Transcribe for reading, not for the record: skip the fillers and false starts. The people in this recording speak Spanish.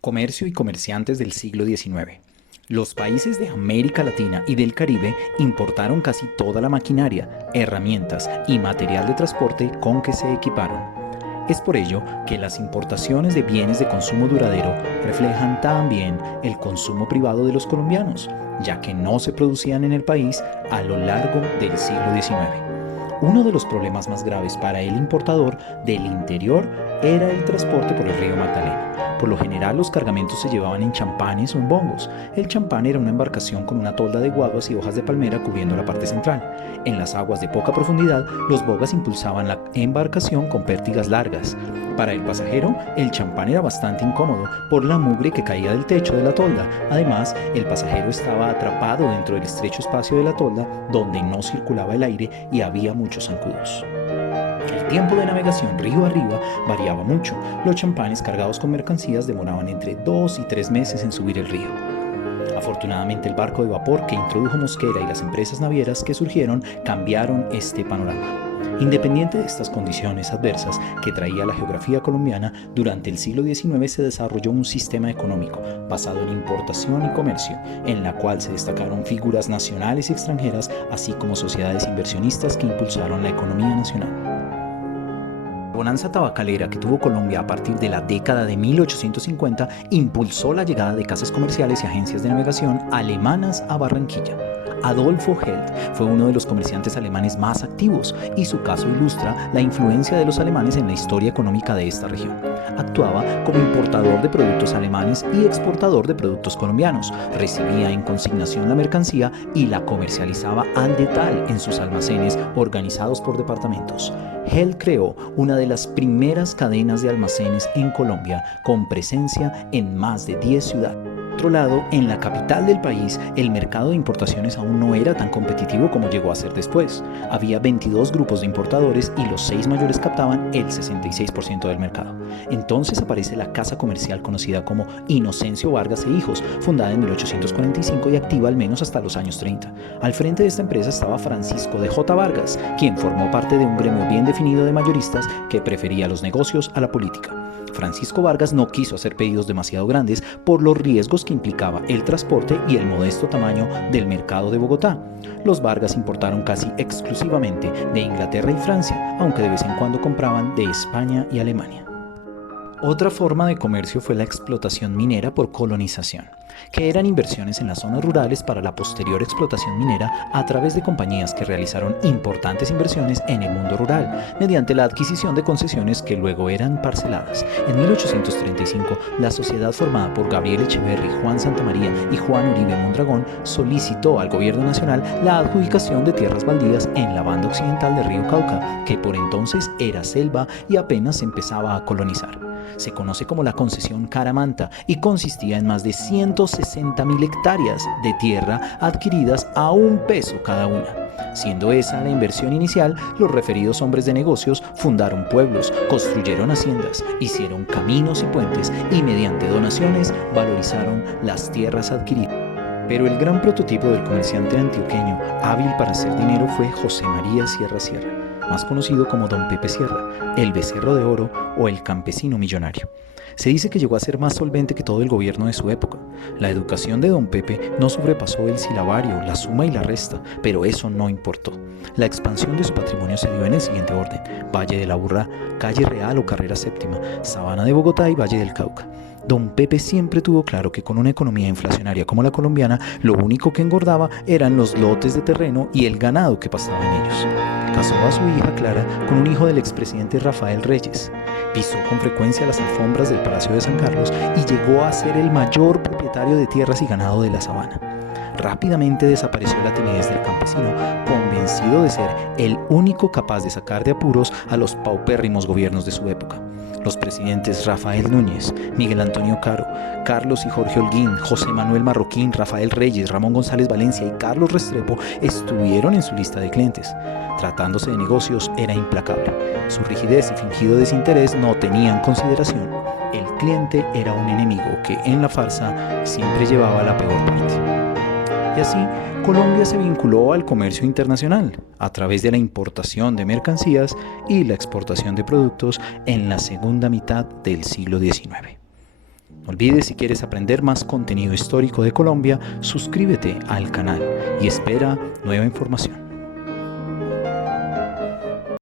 Comercio y comerciantes del siglo XIX. Los países de América Latina y del Caribe importaron casi toda la maquinaria, herramientas y material de transporte con que se equiparon. Es por ello que las importaciones de bienes de consumo duradero reflejan también el consumo privado de los colombianos, ya que no se producían en el país a lo largo del siglo XIX. Uno de los problemas más graves para el importador del interior era el transporte por el río Magdalena. Por lo general, los cargamentos se llevaban en champanes o en bongos. El champán era una embarcación con una tolda de guaduas y hojas de palmera cubriendo la parte central. En las aguas de poca profundidad, los bogas impulsaban la embarcación con pértigas largas. Para el pasajero, el champán era bastante incómodo por la mugre que caía del techo de la tolda. Además, el pasajero estaba atrapado dentro del estrecho espacio de la tolda donde no circulaba el aire y había muchos zancudos. El tiempo de navegación río arriba variaba mucho. Los champanes cargados con mercancías demoraban entre 2 y 3 meses en subir el río. Afortunadamente, el barco de vapor que introdujo Mosquera y las empresas navieras que surgieron cambiaron este panorama. Independiente de estas condiciones adversas que traía la geografía colombiana, durante el siglo XIX se desarrolló un sistema económico basado en importación y comercio, en la cual se destacaron figuras nacionales y extranjeras, así como sociedades inversionistas que impulsaron la economía nacional. La bonanza tabacalera que tuvo Colombia a partir de la década de 1850 impulsó la llegada de casas comerciales y agencias de navegación alemanas a Barranquilla. Adolfo Held fue uno de los comerciantes alemanes más activos y su caso ilustra la influencia de los alemanes en la historia económica de esta región. Actuaba como importador de productos alemanes y exportador de productos colombianos, recibía en consignación la mercancía y la comercializaba al detal en sus almacenes organizados por departamentos. Held creó una de las primeras cadenas de almacenes en Colombia con presencia en más de 10 ciudades. Por otro lado, en la capital del país, el mercado de importaciones aún no era tan competitivo como llegó a ser después. Había 22 grupos de importadores y los 6 mayores captaban el 66% del mercado. Entonces aparece la casa comercial conocida como Inocencio Vargas e Hijos, fundada en 1845 y activa al menos hasta los años 30. Al frente de esta empresa estaba Francisco de J. Vargas, quien formó parte de un gremio bien definido de mayoristas que prefería los negocios a la política. Francisco Vargas no quiso hacer pedidos demasiado grandes por los riesgos que implicaba el transporte y el modesto tamaño del mercado de Bogotá. Los Vargas importaron casi exclusivamente de Inglaterra y Francia, aunque de vez en cuando compraban de España y Alemania. Otra forma de comercio fue la explotación minera por colonización, que eran inversiones en las zonas rurales para la posterior explotación minera a través de compañías que realizaron importantes inversiones en el mundo rural, mediante la adquisición de concesiones que luego eran parceladas. En 1835, la sociedad formada por Gabriel Echeverri, Juan Santamaría y Juan Uribe Mondragón solicitó al gobierno nacional la adjudicación de tierras baldías en la banda occidental del río Cauca, que por entonces era selva y apenas se empezaba a colonizar. Se conoce como la concesión Caramanta y consistía en más de 160.000 hectáreas de tierra adquiridas a $1 cada una. Siendo esa la inversión inicial, los referidos hombres de negocios fundaron pueblos, construyeron haciendas, hicieron caminos y puentes y mediante donaciones valorizaron las tierras adquiridas. Pero el gran prototipo del comerciante antioqueño hábil para hacer dinero fue José María Sierra Sierra, más conocido como Don Pepe Sierra, el becerro de oro o el campesino millonario. Se dice que llegó a ser más solvente que todo el gobierno de su época. La educación de Don Pepe no sobrepasó el silabario, la suma y la resta, pero eso no importó. La expansión de su patrimonio se dio en el siguiente orden: Valle de la Burrá, Calle Real o Carrera Séptima, Sabana de Bogotá y Valle del Cauca. Don Pepe siempre tuvo claro que con una economía inflacionaria como la colombiana, lo único que engordaba eran los lotes de terreno y el ganado que pasaba en ellos. Casó a su hija Clara con un hijo del expresidente Rafael Reyes. Pisó con frecuencia las alfombras del Palacio de San Carlos y llegó a ser el mayor propietario de tierras y ganado de la sabana. Rápidamente desapareció la timidez del campesino, convencido de ser el único capaz de sacar de apuros a los paupérrimos gobiernos de su época. Los presidentes Rafael Núñez, Miguel Antonio Caro, Carlos y Jorge Holguín, José Manuel Marroquín, Rafael Reyes, Ramón González Valencia y Carlos Restrepo estuvieron en su lista de clientes. Tratándose de negocios, era implacable. Su rigidez y fingido desinterés no tenían consideración. El cliente era un enemigo que en la farsa siempre llevaba la peor parte. Y así, Colombia se vinculó al comercio internacional a través de la importación de mercancías y la exportación de productos en la segunda mitad del siglo XIX. No olvides, si quieres aprender más contenido histórico de Colombia, suscríbete al canal y espera nueva información.